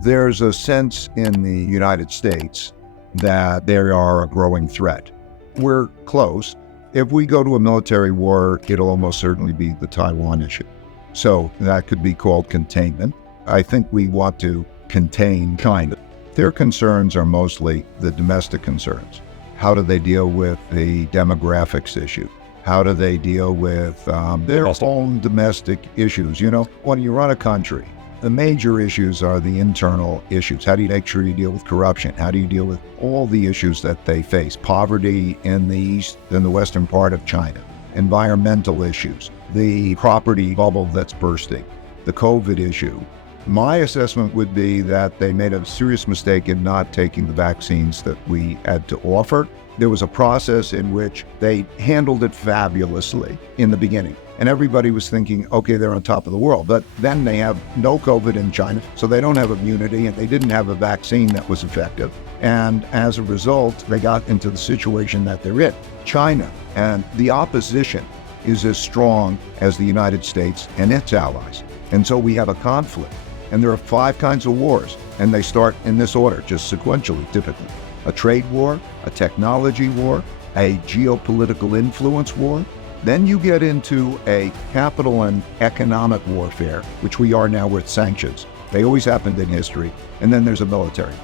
There's a sense in the United States that they are a growing threat. We're close. If we go to a military war, it'll almost certainly be the Taiwan issue. So that could be called containment. I think we want to contain China. Their concerns are mostly the domestic concerns. How do they deal with the demographics issue? How do they deal with their own domestic issues? You know, when you run a country, the major issues are the internal issues. How do you make sure you deal with corruption? How do you deal with all the issues that they face? Poverty in the east, in the western part of China, environmental issues, the property bubble that's bursting, the COVID issue. My assessment would be that they made a serious mistake in not taking the vaccines that we had to offer. There was a process in which they handled it fabulously in the beginning. And everybody was thinking, okay, they're on top of the world. But then they have no COVID in China, so they don't have immunity, and they didn't have a vaccine that was effective. And as a result, they got into the situation that they're in. China and the opposition is as strong as the United States and its allies. And so we have a conflict. And there are 5 kinds of wars, and they start in this order, just sequentially, typically. A trade war, a technology war, a geopolitical influence war. Then you get into a capital and economic warfare, which we are now with sanctions. They always happened in history. And then there's a military.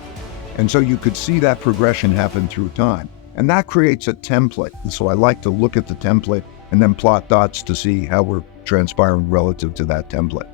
And so you could see that progression happen through time. And that creates a template. And so I like to look at the template and then plot dots to see how we're transpiring relative to that template.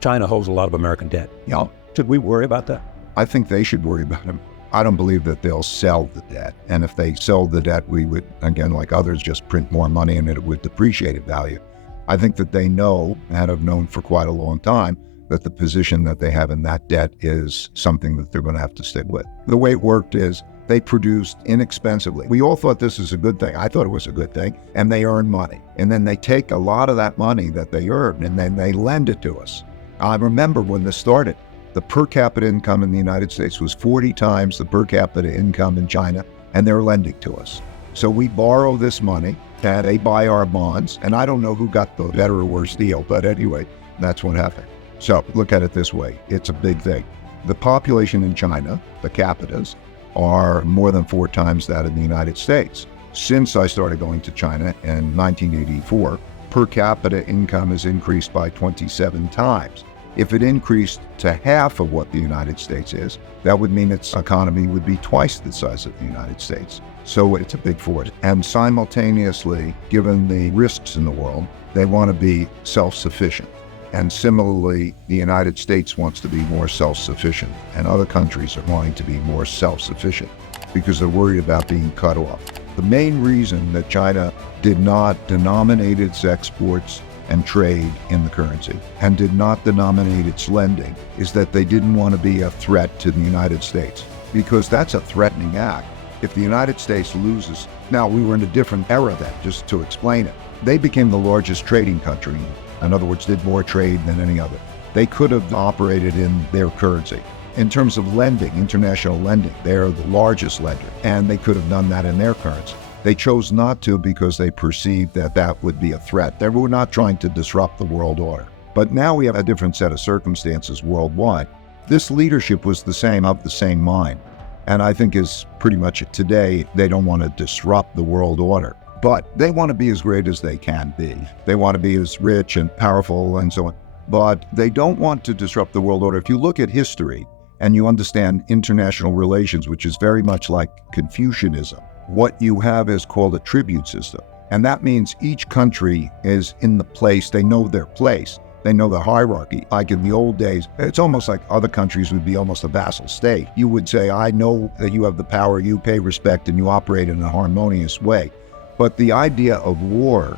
China holds a lot of American debt. Yeah. Should we worry about that? I think they should worry about it. I don't believe that they'll sell the debt. And if they sell the debt, we would, again, like others, just print more money and it would depreciate in value. I think that they know, and have known for quite a long time, that the position that they have in that debt is something that they're going to have to stick with. The way it worked is they produced inexpensively. We all thought this was a good thing. I thought it was a good thing. And they earn money. And then they take a lot of that money that they earn and then they lend it to us. I remember when this started, the per capita income in the United States was 40 times the per capita income in China, and they're lending to us. So we borrow this money, and they buy our bonds, and I don't know who got the better or worse deal, but anyway, that's what happened. So look at it this way. It's a big thing. The population in China, the capitas, are more than 4 times that in the United States. Since I started going to China in 1984, per capita income has increased by 27 times. If it increased to half of what the United States is, that would mean its economy would be twice the size of the United States. So it's a big force. And simultaneously, given the risks in the world, they want to be self-sufficient. And similarly, the United States wants to be more self-sufficient, and other countries are wanting to be more self-sufficient because they're worried about being cut off. The main reason that China did not denominate its exports and trade in the currency and did not denominate its lending is that they didn't want to be a threat to the United States, because that's a threatening act. If the United States loses, now we were in a different era then, just to explain it. They became the largest trading country. In other words, did more trade than any other. They could have operated in their currency. In terms of lending, international lending, they're the largest lender, and they could have done that in their currency. They chose not to because they perceived that that would be a threat. They were not trying to disrupt the world order. But now we have a different set of circumstances worldwide. This leadership was the same, of the same mind. And I think is pretty much today, they don't want to disrupt the world order. But they want to be as great as they can be. They want to be as rich and powerful and so on. But they don't want to disrupt the world order. If you look at history and you understand international relations, which is very much like Confucianism, what you have is called a tribute system. And that means each country is in the place, they know their place, they know the hierarchy. Like in the old days, it's almost like other countries would be almost a vassal state. You would say, I know that you have the power, you pay respect, and you operate in a harmonious way. But the idea of war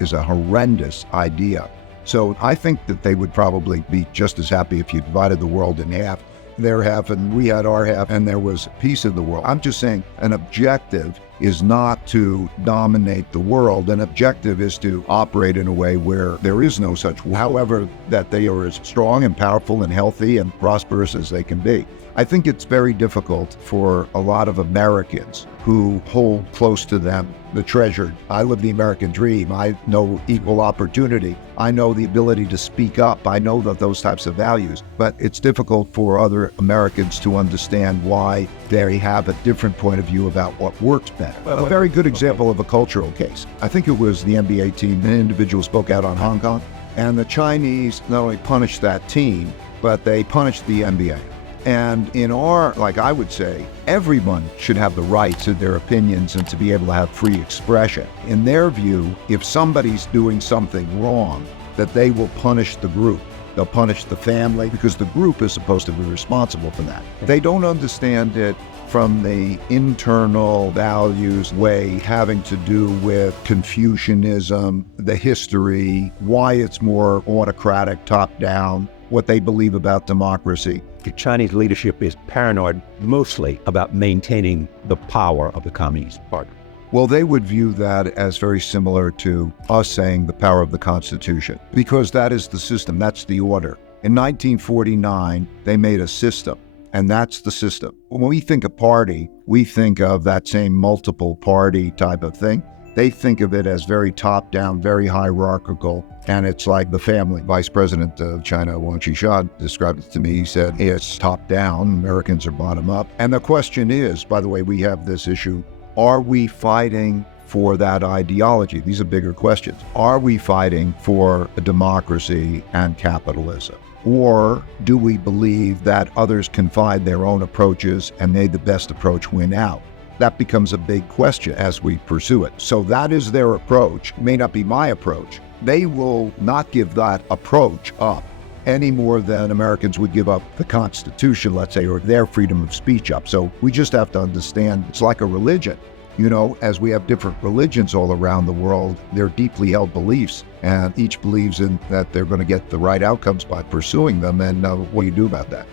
is a horrendous idea. So I think that they would probably be just as happy if you divided the world in half, their half and we had our half, and there was peace in the world. I'm just saying an objective is not to dominate the world. An objective is to operate in a way where there is no such, however, that they are as strong and powerful and healthy and prosperous as they can be. I think it's very difficult for a lot of Americans who hold close to them the treasured. I live the American dream. I know equal opportunity. I know the ability to speak up. I know that those types of values. But it's difficult for other Americans to understand why they have a different point of view about what works better. A very good example of a cultural case. I think it was the NBA team. An individual spoke out on Hong Kong, and the Chinese not only punished that team, but they punished the NBA. And in our, like I would say, everyone should have the right to their opinions and to be able to have free expression. In their view, if somebody's doing something wrong, that they will punish the group. They'll punish the family because the group is supposed to be responsible for that. They don't understand it from the internal values way having to do with Confucianism, the history, why it's more autocratic, top-down, what they believe about democracy. The Chinese leadership is paranoid mostly about maintaining the power of the Communist Party. Well, they would view that as very similar to us saying the power of the Constitution, because that is the system, that's the order. In 1949, they made a system, and that's the system. When we think of party, we think of that same multiple party type of thing. They think of it as very top-down, very hierarchical, and it's like the family. Vice President of China, Wang Qishan, described it to me. He said, it's top-down, Americans are bottom-up. And the question is, by the way, we have this issue, are we fighting for that ideology? These are bigger questions. Are we fighting for a democracy and capitalism? Or do we believe that others can find their own approaches and may the best approach win out? That becomes a big question as we pursue it. So that is their approach. It may not be my approach. They will not give that approach up any more than Americans would give up the Constitution, let's say, or their freedom of speech up. So we just have to understand it's like a religion. You know, as we have different religions all around the world, they're deeply held beliefs, and each believes in that they're going to get the right outcomes by pursuing them. And what do you do about that?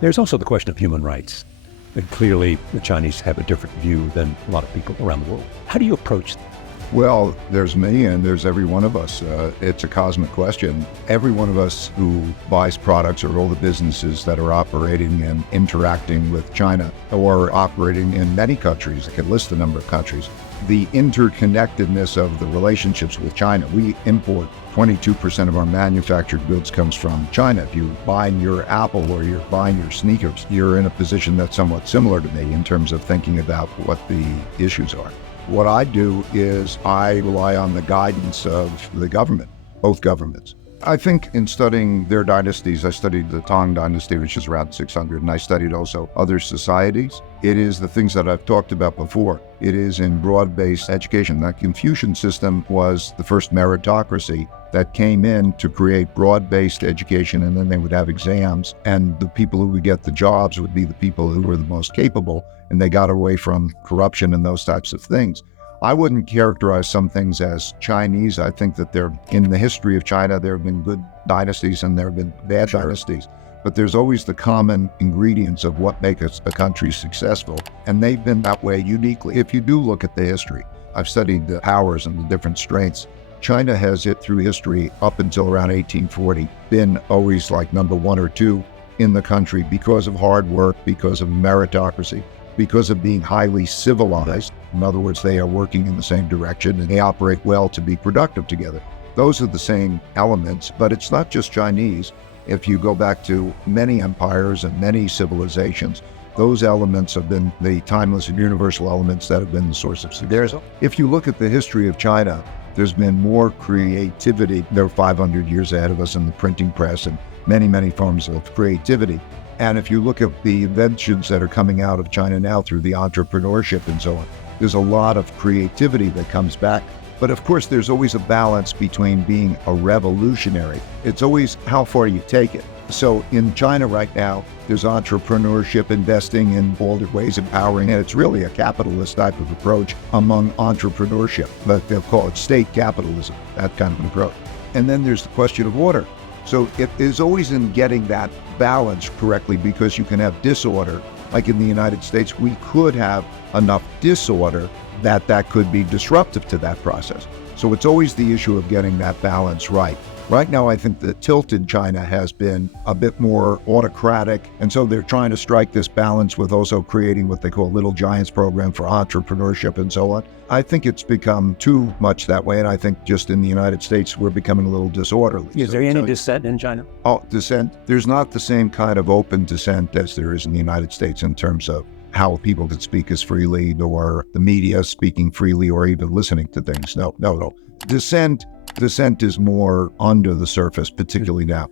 There's also the question of human rights. And clearly, the Chinese have a different view than a lot of people around the world. How do you approach that? Well, there's me and there's every one of us. It's a cosmic question. Every one of us who buys products, or all the businesses that are operating and interacting with China, or operating in many countries, I can list a number of countries, the interconnectedness of the relationships with China. We import 22% of our manufactured goods comes from China. If you're buying your Apple or you're buying your sneakers, you're in a position that's somewhat similar to me in terms of thinking about what the issues are. What I do is I rely on the guidance of the government, both governments. I think in studying their dynasties, I studied the Tang dynasty, which is around 600, and I studied also other societies. It is the things that I've talked about before. It is in broad-based education. That Confucian system was the first meritocracy that came in to create broad-based education, and then they would have exams, and the people who would get the jobs would be the people who were the most capable, and they got away from corruption and those types of things. I wouldn't characterize some things as Chinese. I think that in the history of China, there have been good dynasties and there have been bad dynasties. But there's always the common ingredients of what makes a country successful. And they've been that way uniquely. If you do look at the history, I've studied the powers and the different strengths. China has it through history up until around 1840, been always like number one or two in the country because of hard work, because of meritocracy, because of being highly civilized. In other words, they are working in the same direction and they operate well to be productive together. Those are the same elements, but it's not just Chinese. If you go back to many empires and many civilizations, those elements have been the timeless and universal elements that have been the source of success. If you look at the history of China, there's been more creativity. They're 500 years ahead of us in the printing press and many, many forms of creativity. And if you look at the inventions that are coming out of China now through the entrepreneurship and so on, there's a lot of creativity that comes back. But of course, there's always a balance between being a revolutionary. It's always how far you take it. So in China right now, there's entrepreneurship, investing in all the ways, empowering, and it's really a capitalist type of approach among entrepreneurship, but they'll call it state capitalism, that kind of an approach. And then there's the question of order. So it is always in getting that balance correctly, because you can have disorder like in the United States, we could have enough disorder that could be disruptive to that process. So it's always the issue of getting that balance right. Right now, I think the tilt in China has been a bit more autocratic, and so they're trying to strike this balance with also creating what they call Little Giants program for entrepreneurship and so on. I think it's become too much that way, and I think just in the United States, we're becoming a little disorderly. Is there any dissent in China? Oh, dissent. There's not the same kind of open dissent as there is in the United States in terms of how people can speak as freely, or the media speaking freely, or even listening to things. No. Dissent is more under the surface, particularly now.